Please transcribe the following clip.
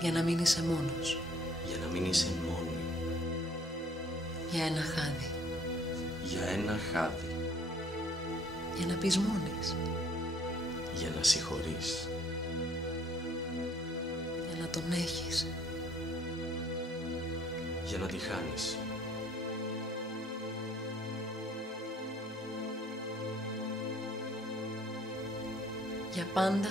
Για να μην είσαι μόνος. Για να μην είσαι μόνη. Για ένα χάδι. Για ένα χάδι. Για να πεις μόνης. Για να συγχωρείς. Για να τον έχεις. Για να τη χάνεις. Για πάντα